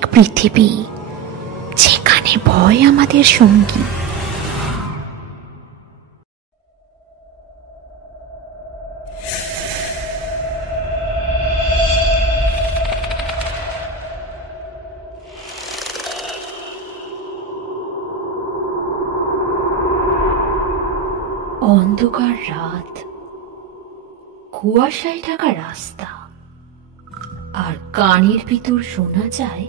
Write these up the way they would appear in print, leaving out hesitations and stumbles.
এক পৃথিবী যেখানে ভয় আমাদের সঙ্গী। অন্ধকার রাত, কুয়াশায় ঢাকা রাস্তা, আর কানের ভিতর শোনা যায়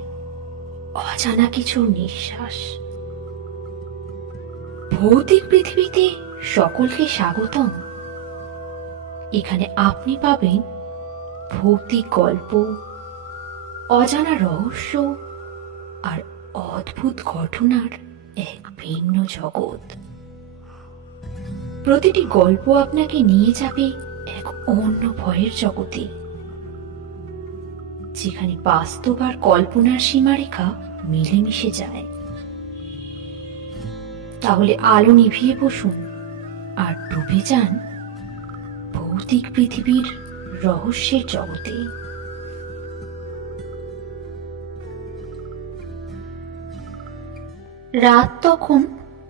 অজানা কিছু নিঃশ্বাস। ভৌতিক পৃথিবীতে সকলকে স্বাগতম। এখানে আপনি পাবেন ভৌতিক গল্প, অজানা রহস্য আর অদ্ভুত ঘটনার এক ভিন্ন জগৎ। প্রতিটি গল্প আপনাকে নিয়ে যাবে এক অন্য ভয়ের জগতে, যেখানে বাস্তব আর কল্পনার সীমারেখা মিলেমিশে যায়। তাহলে আলো নিভিয়ে বসুন আর ডুবে যান ভৌতিক পৃথিবীর রহস্যের জগতে। রাত তখন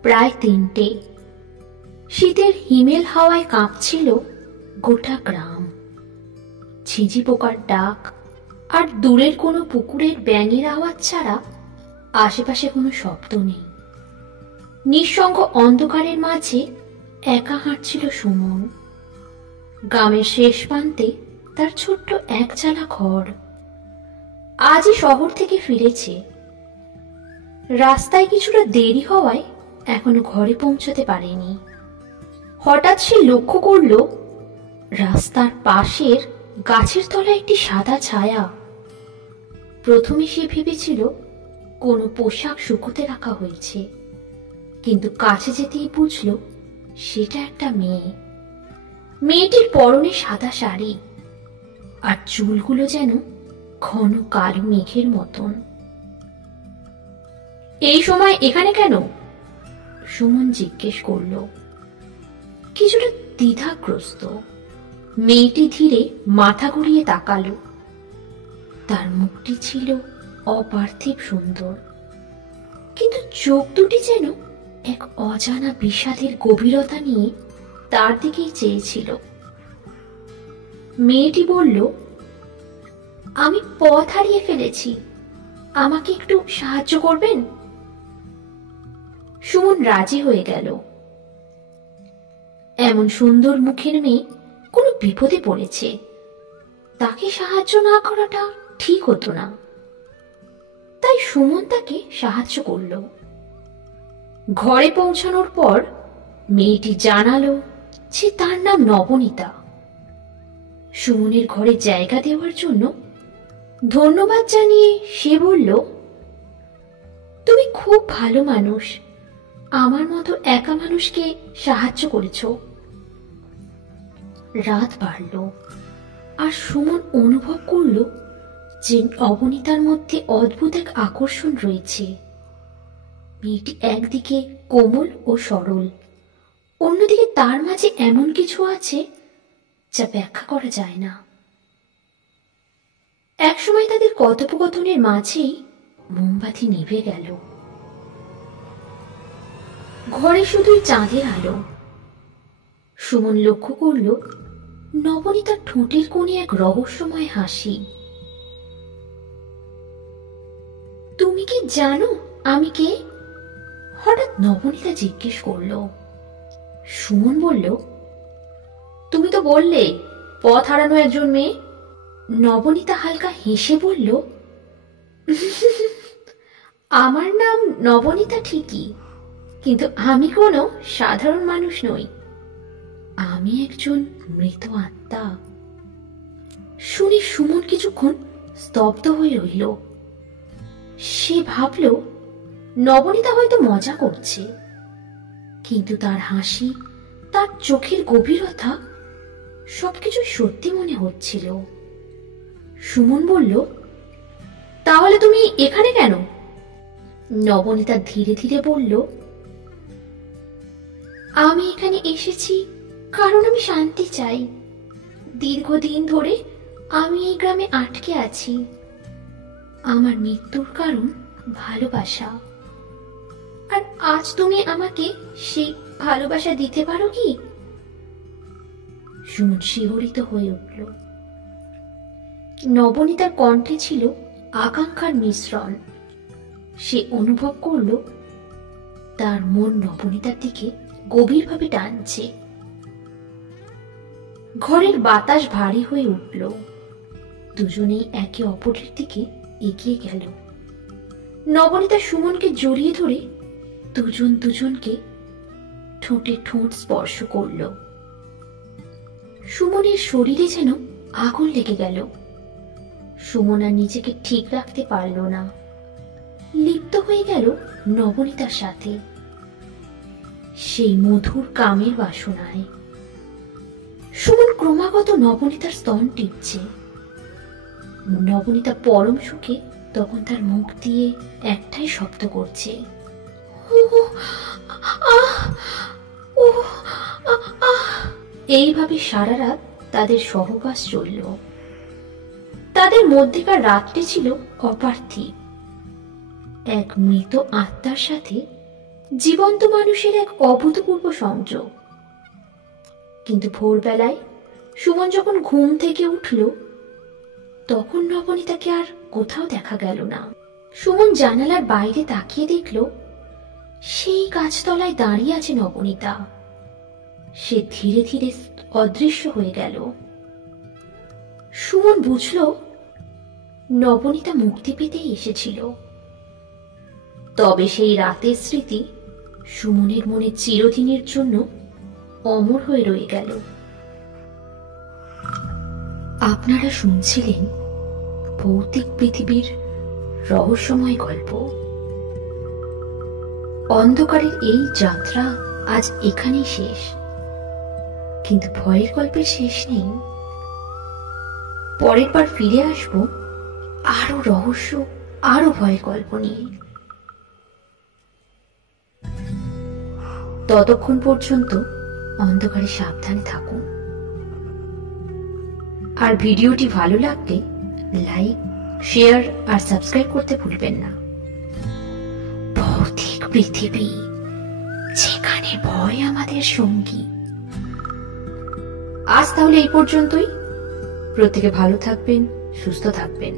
প্রায় 3টে। শীতের হিমেল হাওয়ায় কাঁপছিল গোটা গ্রাম। ঝিঁঝি পোকার ডাক আর দূরের কোনো পুকুরের ব্যাঙের আওয়াজ ছাড়া আশেপাশে কোনো শব্দ নেই। নিঃসঙ্গ অন্ধকারের মাঝে একা হাঁটছিল সুমন। গ্রামের শেষ প্রান্তে তার ছোট্ট একচালা ঘর। আজই শহর থেকে ফিরেছে। রাস্তায় কিছুটা দেরি হওয়ায় এখনো ঘরে পৌঁছতে পারেনি। হঠাৎ সে লক্ষ্য করল রাস্তার পাশের গাছের তলায় একটি সাদা ছায়া। প্রথমে সে ভেবেছিল কোনো পোশাক শুকোতে রাখা হয়েছে, কিন্তু কাছে যেতেই বুঝল সেটা একটা মেয়ে। মেয়েটির পরনে সাদা শাড়ি আর চুলগুলো যেন ঘন কালো মেঘের মতন। এই সময় এখানে কেন? সুমন জিজ্ঞেস করল, কিছুটা দ্বিধাগ্রস্ত। মেয়েটি ধীরে মাথা ঘুরিয়ে তাকালো। তার মুখটি ছিল অপার্থিব সুন্দর, কিন্তু চোখ দুটি যেন এক অজানা বিষাদের গভীরতা নিয়ে তার দিকেই চেয়েছিল। মেয়েটি বলল, আমি পথ হারিয়ে ফেলেছি, আমাকে একটু সাহায্য করবেন? সুমন রাজি হয়ে গেল। এমন সুন্দর মুখের মেয়ে কোনো বিপদে পড়েছে, তাকে সাহায্য না করাটা ঠিক হতো না। তাই সুমন তাকে সাহায্য করল। ঘরে পৌঁছানোর পর মেয়েটি জানালো যে তার নাম নবনীতা। সুমনের ঘরে জায়গা দেওয়ার জন্য ধন্যবাদ জানিয়ে সে বলল, তুমি খুব ভালো মানুষ, আমার মতো একা মানুষকে সাহায্য করেছ। রাত বাড়ল আর সুমন অনুভব করল যে নবনীতার মধ্যে অদ্ভুত এক আকর্ষণ রয়েছে। মেয়েটি একদিকে কোমল ও সরল, অন্যদিকে তার মাঝে এমন কিছু আছে যা ব্যাখ্যা করা যায় না। একসময় তাদের কথোপকথনের মাঝেই মোমবাতি নিভে গেল। ঘরে শুধুই চাঁদের আলো। সুমন লক্ষ্য করল নবনীতার ঠোঁটের কোণে এক রহস্যময় হাসি। তুমি কি জানো আমি কে? হঠাৎ নবনীতা জিজ্ঞেস করল। সুমন বলল, তুমি তো বললে পথ হারানো একজন মেয়ে। নবনীতা হালকা হেসে বলল, আমার নাম নবনীতা ঠিকই, কিন্তু আমি কোনো সাধারণ মানুষ নই, আমি একজন মৃত আত্মা। শুনে সুমন কিছুক্ষণ স্তব্ধ হয়ে রইল। সে ভাবল নবনীতা হয়তো মজা করছে, কিন্তু তার হাসি, তার চোখের গভীরতা সবকিছু সত্যি মনে হচ্ছিল। সুমন বলল, তাহলে তুমি এখানে কেন? নবনীতা ধীরে ধীরে বলল, আমি এখানে এসেছি কারণ আমি শান্তি চাই। দীর্ঘদিন ধরে আমি এই গ্রামে আটকে আছি। আমার মৃত্যুর কারণ ভালোবাসা, আর আজ তুমি আমাকে সেই ভালোবাসা দিতে পারো কি? সুমন শিহরিত হয়ে উঠল। নবনীতার কণ্ঠে ছিল আকাঙ্ক্ষার মিশ্রণ। সে অনুভব করল তার মন নবনীতার দিকে গভীরভাবে টানছে। ঘরের বাতাস ভারী হয়ে উঠল। দুজনেই একে অপরের দিকে এগিয়ে গেল। নবনীতা সুমনকে জড়িয়ে ধরে দুজন দুজনকে ঠোঁটে ঠোঁট স্পর্শ করল। সুমনের শরীরে যেন আগুন লেগে গেল। সুমন আর নিজেকে ঠিক রাখতে পারল না, লিপ্ত হয়ে গেল নবনীতার সাথে, সেই মধুর কামের বাসনায়। সুমন ক্রমাগত নবনীতার স্তন টিপছে। নবনীতা পরম সুখে তখন তার মুখ দিয়ে একটাই শব্দ করছে, এইভাবে সারা রাত তাদের সহবাস চলল। তাদের মধ্যেকার রাতটি ছিল অপার্থিব, এক মৃত আত্মার সাথে জীবন্ত মানুষের এক অভূতপূর্ব সংযোগ। কিন্তু ভোরবেলায় সুমন যখন ঘুম থেকে উঠল, তখন নবনীতাকে আর কোথাও দেখা গেল না। সুমন জানালার বাইরে তাকিয়ে দেখল সেই গাছতলায় দাঁড়িয়ে আছে নবনীতা। সে ধীরে ধীরে অদৃশ্য হয়ে গেল। সুমন বুঝল নবনীতা মুক্তি পেতেই এসেছিল। তবে সেই রাতের স্মৃতি সুমনের মনে চিরদিনের জন্য অমর হয়ে রয়ে গেল। আপনারা শুনছিলেন ভৌতিক পৃথিবীর রহস্যময় গল্প। অন্ধকারের এই যাত্রা আজ এখানেই শেষ, কিন্তু ভয়ের গল্পের শেষ নেই। পরের বার ফিরে আসব আরো রহস্য, আরো ভয়ের গল্প নিয়ে। ততক্ষণ পর্যন্ত অন্ধকারে সাবধানে থাকুন। আর ভিডিওটি ভালো লাগলে লাইক, শেয়ার আর সাবস্ক্রাইব করতে ভুলবেন না। ভৌতিক পৃথিবী, যেখানে ভয় আমাদের সঙ্গী। আজ তাহলে এই পর্যন্তই। প্রত্যেকে ভালো থাকবেন, সুস্থ থাকবেন।